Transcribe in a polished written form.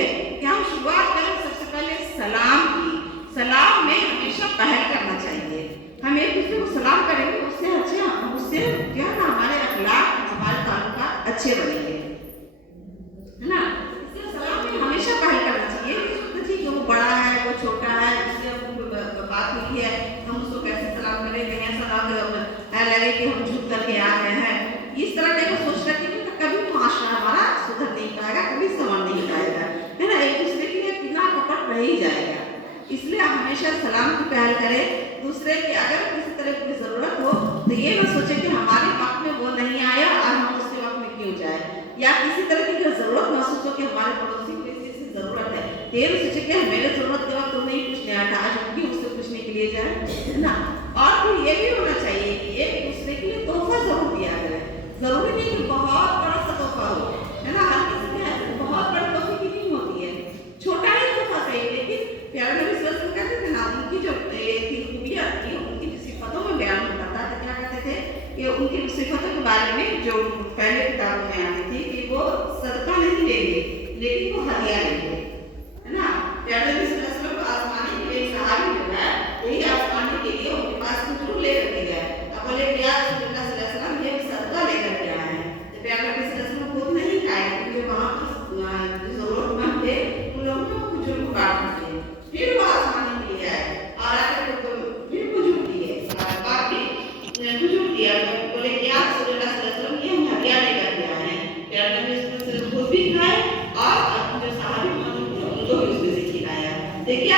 ہے کہ ہم شروعات کریں سب سے پہلے سلام کی. سلام میں ہمیشہ پہل کرنا چاہیے. ہم ایک دوسرے کو سلام کریں گے اس سے کیا نا ہمارے اخلاق ہمارے تعلقات اچھے بنیں گے ہے نا. اس لیے سلام میں ہمیشہ پہل کرنا چاہیے. کہ وہ بڑا ہے وہ چھوٹا ہے اس سے بات ہوئی ہے ہم اس کو کیسے سلام کریں گے. ایسا نہ لگے کہ ہم جھک کر کے آ رہے ہیں. اس طرح کا سوچ رکھیں گے تو کبھی معاشرہ ہمارا سدھر نہیں پائے گا, کبھی سنور نہیں پائے گا ہے نا. ایک دوسرے کے لیے بنا کپٹ رہ ہی جائے گا. اس لیے آپ ہمیشہ سلام کی پہل کریں. دوسرے کی اگر کسی طرح کی ضرورت ہو تو یہ نہ سوچیں کہ ہمارے وقت میں وہ نہیں آیا اور ہم اس کے وقت میں کیوں جائے, یا کسی طرح کی ضرورت محسوس ہو کہ ہمارے پڑوسی کو اس چیز کی ضرورت ہے تو یہ نہ سوچیں کہ میرے ضرورت کے وقت تو نہیں پوچھنے آیا تھا, آج ہم بھی اس سے پوچھنے کے لیے جائیں ہے نا. اور پھر یہ بھی ہونا چاہیے کہ ایک دوسرے کے لیے تحفہ ضرور دیا کرے. ضروری نہیں کہ بہت بڑا سا تحفہ ہو ہے نا. ہر کسی کے ہاتھ میں بہت بڑے تحفے کی نہیں ہوتی ہے, چھوٹا ہی تحفہ صحیح. لیکن پیارے نبی صلی اللہ علیہ وسلم کہتے تھے نا ان کی جو خوبیاں تھی ان کی صفتوں میں بیان ہوتا تھا تو کیا کہتے تھے کہ ان کی صفتوں کے بارے میں جو پہلے کتابوں میں آتی تھی کہ وہ صدقہ نہیں لیں گے لیکن وہ ہدیہ لیں گے ہے نا. پیارے نبی صلی اللہ علیہ وسلم کو آزمانے کے لیے صحابی جو ہے یہی آزمانے کے لیے ان کے پاس کچھ لے کر کے گئے. اب بولے کہ یا رسول اللہ صلی اللہ علیہ وسلم یہ صدقہ لے کر کے آئے ہیں. تو پیارے نبی صلی اللہ علیہ وسلم خود نہیں کھائے کیونکہ وہاں پر ضرورت مند تھے ان لوگوں نے کچھ ان کو بانٹ دیے. پھر وہ آزمانے کے لیے آئے اور آ کر پھر کچھ دیے باقی کچھ دیا. بولے کہ یا رسول اللہ صلی اللہ علیہ وسلم یہ ہم ہدیہ لے کر کے آئے ہیں. پیارے نبی صلی اللہ علیہ وسلم خود بھی کھائے اور اپنے جو صحابی موجود تھے ان کو بھی اس میں سے کھلایا. دیکھیے